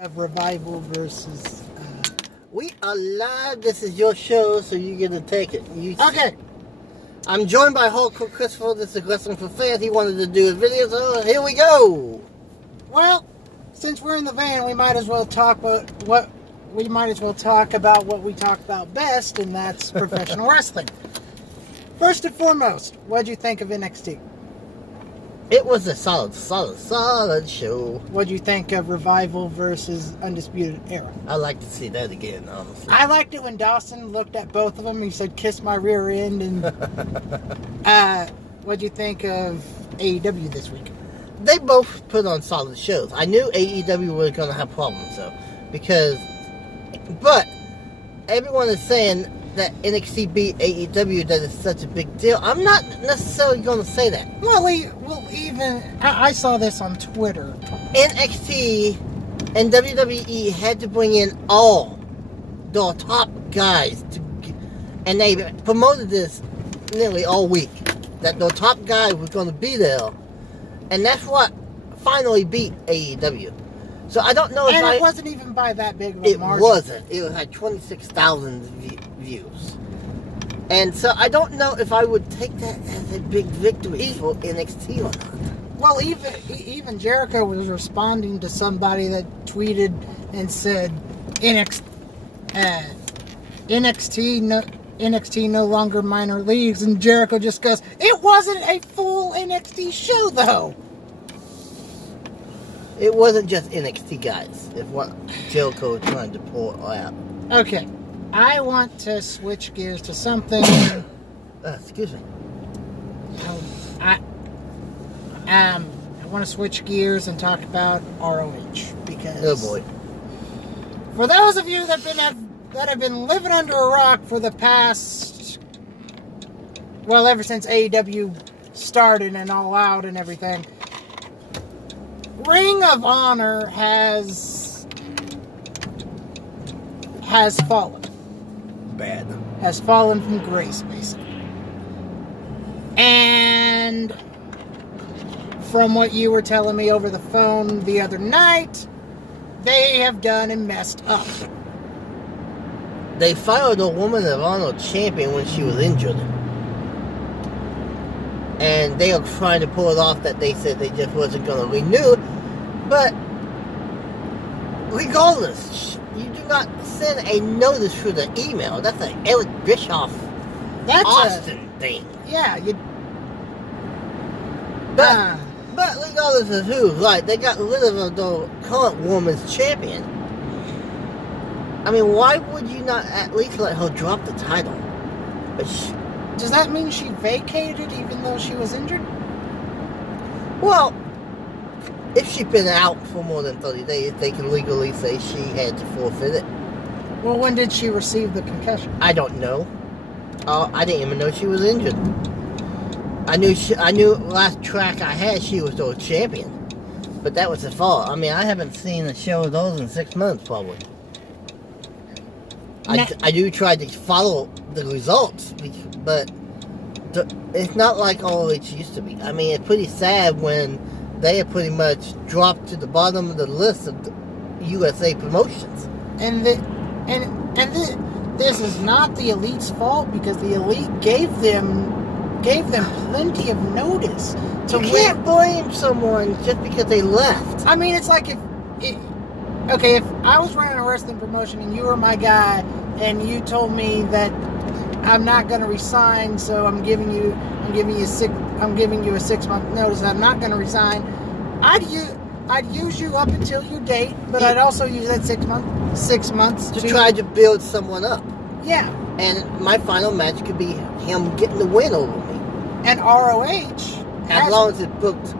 Of Revival versus. We are live. This is your show, so you get to take it. Okay. I'm joined by Hulk Christopher. This is Wrestling for Fans. He wanted to do a video, so here we go. Well, since we're in the van, we might as well talk about what we talk about best, and that's professional wrestling. First and foremost, what'd you think of NXT? It was a solid show. What'd you think of Revival versus Undisputed Era? I'd like to see that again, honestly. I liked it when Dawson looked at both of them. He said, "Kiss my rear end." And what'd you think of AEW this week? They both put on solid shows. I knew AEW was going to have problems, though, but everyone is saying that NXT beat AEW, that is such a big deal. I'm not necessarily going to say that. I saw this on Twitter. NXT and WWE had to bring in all the top guys, and they promoted this nearly all week, that the top guy was going to be there, and that's what finally beat AEW. So I don't know if it wasn't even by that big of a margin. It wasn't. It had 26,000 views. And so I don't know if I would take that as a big victory for NXT or not. Well, even Jericho was responding to somebody that tweeted and said NXT no longer minor leagues, and Jericho just goes, "It wasn't a full NXT show, though." It wasn't just NXT guys, is what Jericho was trying to pull out. Okay, I want to switch gears to something. Excuse me. I want to switch gears and talk about ROH, because Oh boy. For those of you that have been living under a rock for the past, well, ever since AEW started and All Out and everything, Ring of Honor has fallen. Bad. Has fallen from grace, basically. And from what you were telling me over the phone the other night, they have done and messed up. They fired a Woman of Honor champion when she was injured. And they are trying to pull it off that they said they just wasn't going to renew. But regardless, you do not send a notice through the email. That's an Eric Bischoff Austin thing. Yeah, But regardless of who, right, they got rid of the current woman's champion. I mean, why would you not at least let her drop the title? Does that mean she vacated even though she was injured? Well, if she'd been out for more than 30 days, they can legally say she had to forfeit it. Well, when did she receive the concussion? I don't know. I didn't even know she was injured. I knew last track I had, she was the champion. But that was the fault. I mean, I haven't seen a show of those in 6 months, probably. I do try to follow the results, but it's not like all it used to be. I mean, it's pretty sad when they have pretty much dropped to the bottom of the list of the USA promotions. And this is not the Elite's fault, because the Elite gave them plenty of notice. You can't blame someone just because they left. I mean, it's like if I was running a wrestling promotion and you were my guy and you told me that I'm not going to resign, so I'm giving you a 6 month notice. I'm not going to resign. I'd use you up until your date, but I'd also use that 6 months to try to build someone up. Yeah. And my final match could be him getting the win over me. And ROH, as long as it's booked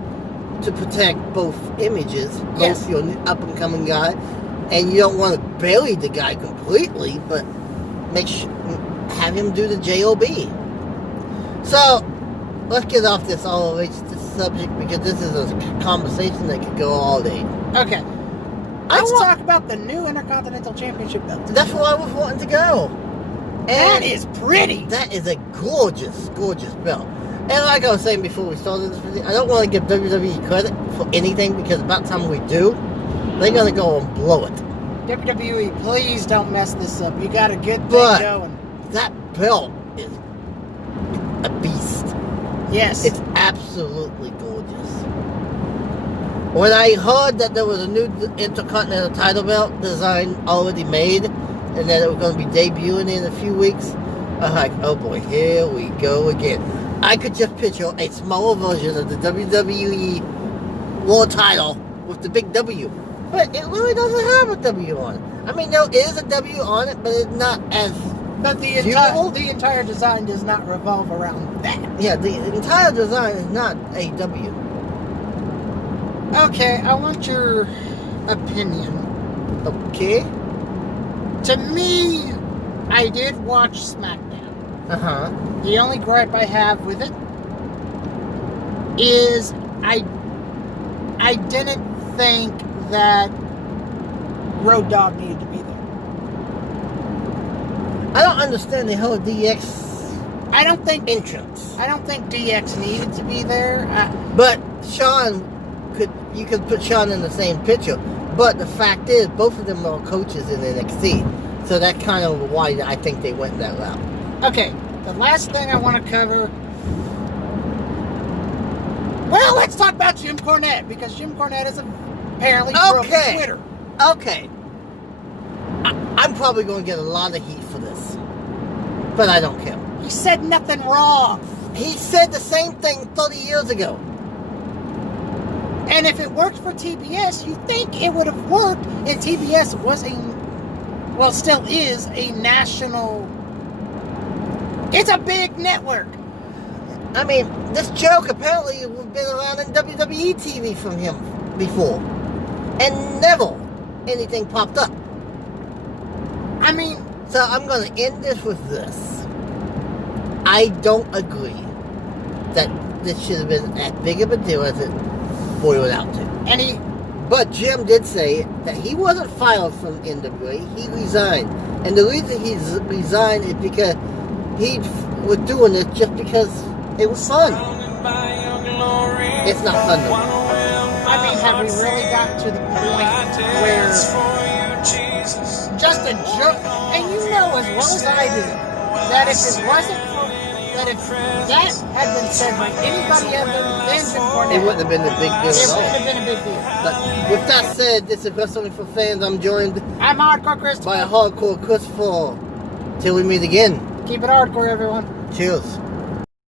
to protect both images, both your up and coming guy, and you don't want to bury the guy completely, but have him do the JOB. So let's get off this ROH subject, because this is a conversation that could go all day. Okay. Let's talk about the new Intercontinental Championship belt. That's where I was wanting to go. And that is pretty. That is a gorgeous, gorgeous belt. And like I was saying before we started this video, I don't want to give WWE credit for anything, because about time we do. they're gonna go and blow it. WWE, please don't mess this up. You got a good thing But going. that belt is a beast. Yes. It's absolutely gorgeous. When I heard that there was a new Intercontinental title belt design already made, and that it was going to be debuting in a few weeks, I was like, oh boy, here we go again. I could just picture a smaller version of the WWE World title with the big W. But it really doesn't have a W on it. I mean, there is a W on it, but it's not as But the viewable. entire design does not revolve around that. Yeah, the entire design is not a W. Okay, I want your opinion. Okay. To me, I did watch SmackDown. Uh-huh. The only gripe I have with it is I didn't think that Road Dogg needed to be there. I don't understand the whole DX I don't think entrance. DX needed to be there. But you could put Sean in the same picture. But the fact is, both of them are coaches in NXT. So that kind of why I think they went that route. Okay, the last thing I want to cover. Well, let's talk about Jim Cornette, because Jim Cornette is apparently broken Twitter. Okay. I'm probably going to get a lot of heat for this. But I don't care. He said nothing wrong. He said the same thing 30 years ago. And if it worked for TBS, you think it would have worked if TBS was still is a national. It's a big network. I mean, this joke apparently has been around in WWE TV from him before. And never anything popped up. I mean, so I'm going to end this with this. I don't agree that this should have been as big of a deal as it boiled out to. But Jim did say that he wasn't fired from NWA. He resigned. And the reason he resigned is because he was doing this just because it was fun. It's not fun no more. I mean, have we really gotten to the point where just a joke? And you know as well as I do that if it wasn't for that had been said by anybody other than Jim Cornette, it wouldn't have been a big deal it at all. wouldn't have been a big deal. But with that said, this is Wrestling for Fans. I'm joined I'm Hardcore Christopher. by a Hardcore Christopher. Till we meet again. Keep it hardcore, everyone. Cheers.